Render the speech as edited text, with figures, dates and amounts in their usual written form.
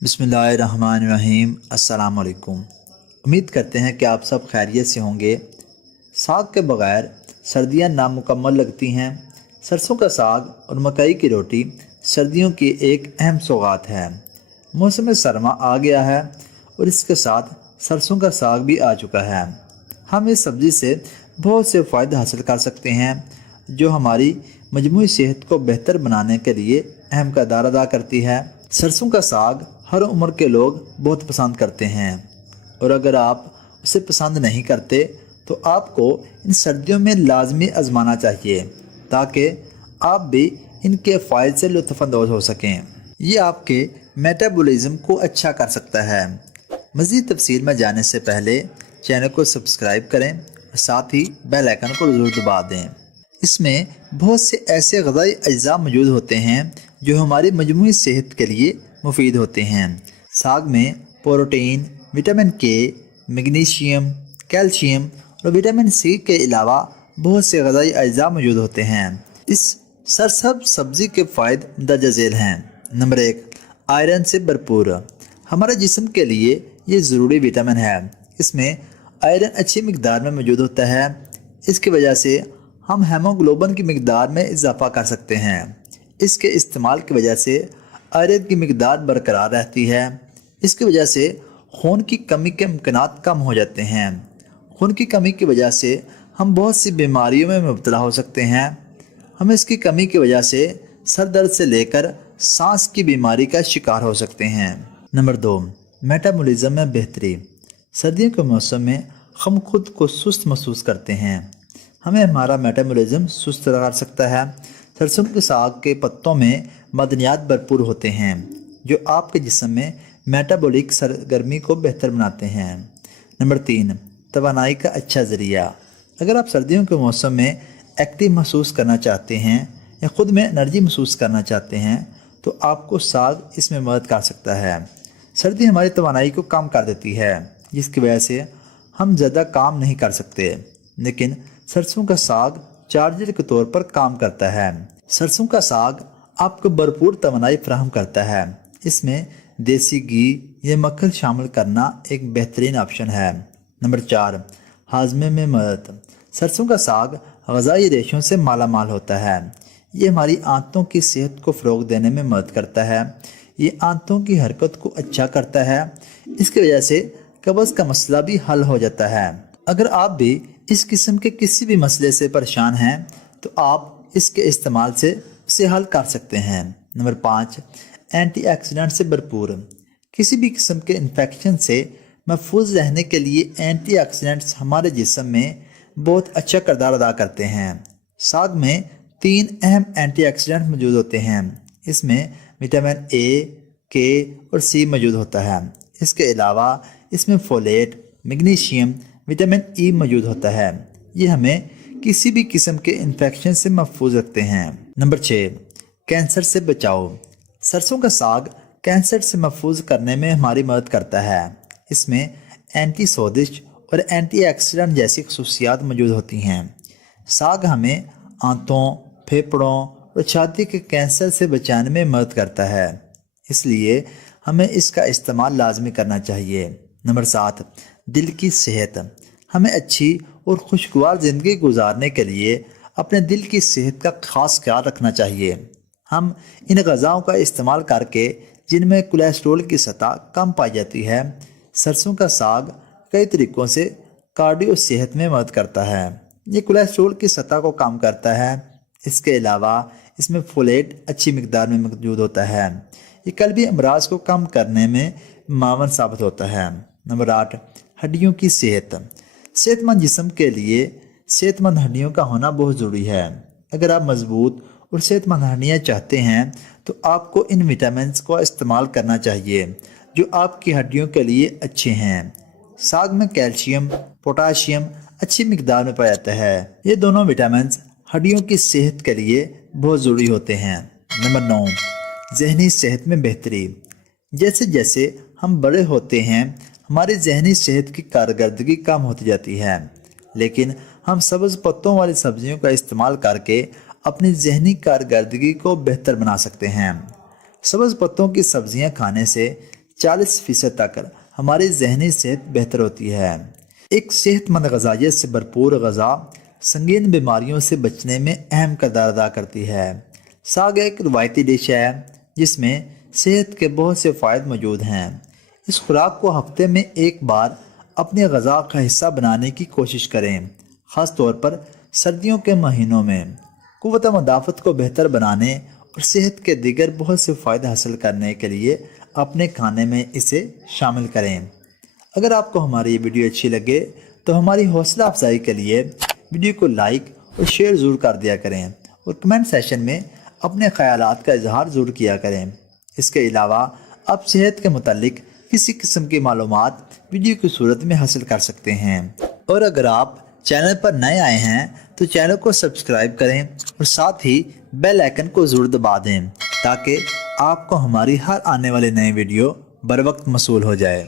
बिस्मिल्लाहिर्रहमानिर्रहीम। अस्सलाम वालेकुम। उम्मीद करते हैं कि आप सब खैरियत से होंगे। साग के बग़ैर सर्दियां नामुकम्मल लगती हैं। सरसों का साग और मकई की रोटी सर्दियों की एक अहम सौगात है। मौसम सरमा आ गया है और इसके साथ सरसों का साग भी आ चुका है। हम इस सब्ज़ी से बहुत से फ़ायदे हासिल कर सकते हैं जो हमारी मजमूई सेहत को बेहतर बनाने के लिए अहम किरदार अदा करती है। सरसों का साग हर उम्र के लोग बहुत पसंद करते हैं और अगर आप उसे पसंद नहीं करते तो आपको इन सर्दियों में लाजमी आजमाना चाहिए ताकि आप भी इनके फ़ायदे से लुत्फ़अंदोज़ हो सकें। ये आपके मेटाबॉलिज्म को अच्छा कर सकता है। मज़ीद तफसील में जाने से पहले चैनल को सब्सक्राइब करें और साथ ही बेल आइकन को ज़रूर दबा दें। इसमें बहुत से ऐसे ग़िज़ाई अज्जा मौजूद होते हैं जो हमारी मजमूई सेहत के लिए मुफीद होते हैं। साग में प्रोटीन, विटामिन के, मैग्नीशियम, कैल्शियम और विटामिन सी के अलावा बहुत से ग़िज़ाई अज्जा मौजूद होते हैं। इस सरसब्ज़ सब्ज़ी के फ़ायदे दर्ज झेल हैं। नंबर 1, आयरन से भरपूर। हमारे जिस्म के लिए ये ज़रूरी विटामिन है। इसमें आयरन अच्छी मिकदार में मौजूद होता है। इसकी वजह से हम हेमोग्लोबिन की मिकदार में इजाफ़ा कर सकते हैं। इसके इस्तेमाल की वजह से आयरन की मिकदार बरकरार रहती है। इसकी वजह से खून की कमी के इम्कानात कम हो जाते हैं। खून की कमी की वजह से हम बहुत सी बीमारियों में मुब्तला हो सकते हैं। हम इसकी कमी की वजह से सर दर्द से लेकर सांस की बीमारी का शिकार हो सकते हैं। नंबर 2, मेटाबॉलिज्म में बेहतरी। सर्दियों के मौसम में हम खुद को सुस्त महसूस करते हैं। हमें हमारा मेटाबॉलिज्म सुस्त कर सकता है। सरसों के साग के पत्तों में मदनियात भरपूर होते हैं जो आपके जिस्म में मेटाबॉलिक सरगर्मी को बेहतर बनाते हैं। नंबर 3, तवानाई का अच्छा ज़रिया। अगर आप सर्दियों के मौसम में एक्टिव महसूस करना चाहते हैं या ख़ुद में एनर्जी महसूस करना चाहते हैं तो आपको साग इसमें मदद कर सकता है। सर्दी हमारी तवानाई को कम कर देती है जिसकी वजह से हम ज़्यादा काम नहीं कर सकते, लेकिन सरसों का साग चार्जर के तौर पर काम करता है। सरसों का साग आपको भरपूर तवानाई फराहम करता है। इसमें देसी घी या मक्खन शामिल करना एक बेहतरीन ऑप्शन है। नंबर 4, हाजमे में मदद। सरसों का साग ग़िज़ाई रेशों से माला माल होता है। ये हमारी आंतों की सेहत को फ़रोग़ देने में मदद करता है। ये आंतों की हरकत को अच्छा करता है। इसकी वजह से कब्ज़ का मसला भी हल हो जाता है। अगर आप भी इस किस्म के किसी भी मसले से परेशान हैं तो आप इसके इस्तेमाल से उसे हल कर सकते हैं। नंबर 5, एंटीऑक्सीडेंट से भरपूर। किसी भी किस्म के इन्फेक्शन से महफूज रहने के लिए एंटीऑक्सीडेंट्स हमारे जिस्म में बहुत अच्छा किरदार अदा करते हैं। साग में 3 अहम एंटीऑक्सीडेंट मौजूद होते हैं। इसमें विटामिन ए, के और सी मौजूद होता है। इसके अलावा इसमें फोलेट, मैग्नीशियम, विटामिन ई मौजूद होता है। ये हमें किसी भी किस्म के इन्फेक्शन से महफूज रखते हैं। नंबर 6, कैंसर से बचाओ। सरसों का साग कैंसर से महफूज करने में हमारी मदद करता है। इसमें एंटी सोजिश और एंटीऑक्सीडेंट जैसी खसूसियात मौजूद होती हैं। साग हमें आंतों, फेफड़ों और छाती के कैंसर से बचाने में मदद करता है, इसलिए हमें इसका इस्तेमाल लाजमी करना चाहिए। नंबर 7, दिल की सेहत। हमें अच्छी और खुशगवार ज़िंदगी गुजारने के लिए अपने दिल की सेहत का ख़ास ख्याल रखना चाहिए। हम इन ग़िज़ाओं का इस्तेमाल करके जिनमें कोलेस्ट्रॉल की सतह कम पाई जाती है। सरसों का साग कई तरीक़ों से कार्डियो सेहत में मदद करता है। ये कोलेस्ट्रॉल की सतह को कम करता है। इसके अलावा इसमें फोलेट अच्छी मिकदार में मौजूद होता है। ये कल्बी अमराज को कम करने में मावन साबित होता है। नंबर 8, हड्डियों की सेहत। सेहतमंद जिस्म के लिए सेहतमंद हड्डियों का होना बहुत ज़रूरी है। अगर आप मजबूत और सेहतमंद हड्डियाँ चाहते हैं तो आपको इन विटामिन्स का इस्तेमाल करना चाहिए जो आपकी हड्डियों के लिए अच्छे हैं। साग में कैल्शियम, पोटाशियम अच्छी मिकदार में पाया जाता है। ये दोनों विटामिन्स हड्डियों की सेहत के लिए बहुत ज़रूरी होते हैं। नंबर 9, ज़हनी सेहत में बेहतरी। जैसे जैसे हम बड़े होते हैं हमारी ज़हनी सेहत की कारकर्दगी कम होती जाती है, लेकिन हम सब्ज़ पत्तों वाली सब्जियों का इस्तेमाल करके अपनी ज़हनी कारकर्दगी को बेहतर बना सकते हैं। सब्ज़ पत्तों की सब्जियां खाने से 40% تک ہماری ذہنی صحت بہتر ہوتی ہے۔ ایک صحت مند غذائیت سے بھرپور غذا سنگین بیماریوں سے بچنے میں اہم کردار ادا کرتی ہے۔ ساگ ایک روایتی ڈش ہے جس میں صحت کے بہت سے فوائد موجود ہیں۔ اس خوراک کو ہفتے میں ایک بار اپنی غذا کا حصہ بنانے کی کوشش کریں، خاص طور پر سردیوں کے مہینوں میں۔ قوت مدافعت کو بہتر بنانے اور صحت کے دیگر بہت سے فائدے حاصل کرنے کے لیے اپنے کھانے میں اسے شامل کریں۔ اگر آپ کو ہماری یہ ویڈیو اچھی لگے تو ہماری حوصلہ افزائی کے لیے ویڈیو کو لائک اور شیئر ضرور کر دیا کریں اور کمنٹ سیشن میں اپنے خیالات کا اظہار ضرور کیا کریں۔ اس کے علاوہ آپ صحت کے متعلق کسی قسم کی معلومات ویڈیو کی صورت میں حاصل کر سکتے ہیں۔ اور اگر آپ چینل پر نئے آئے ہیں تو چینل کو سبسکرائب کریں اور ساتھ ہی بیل آئیکن کو ضرور دبا دیں تاکہ آپ کو ہماری ہر آنے والے نئے ویڈیو بر وقت موصول ہو جائے۔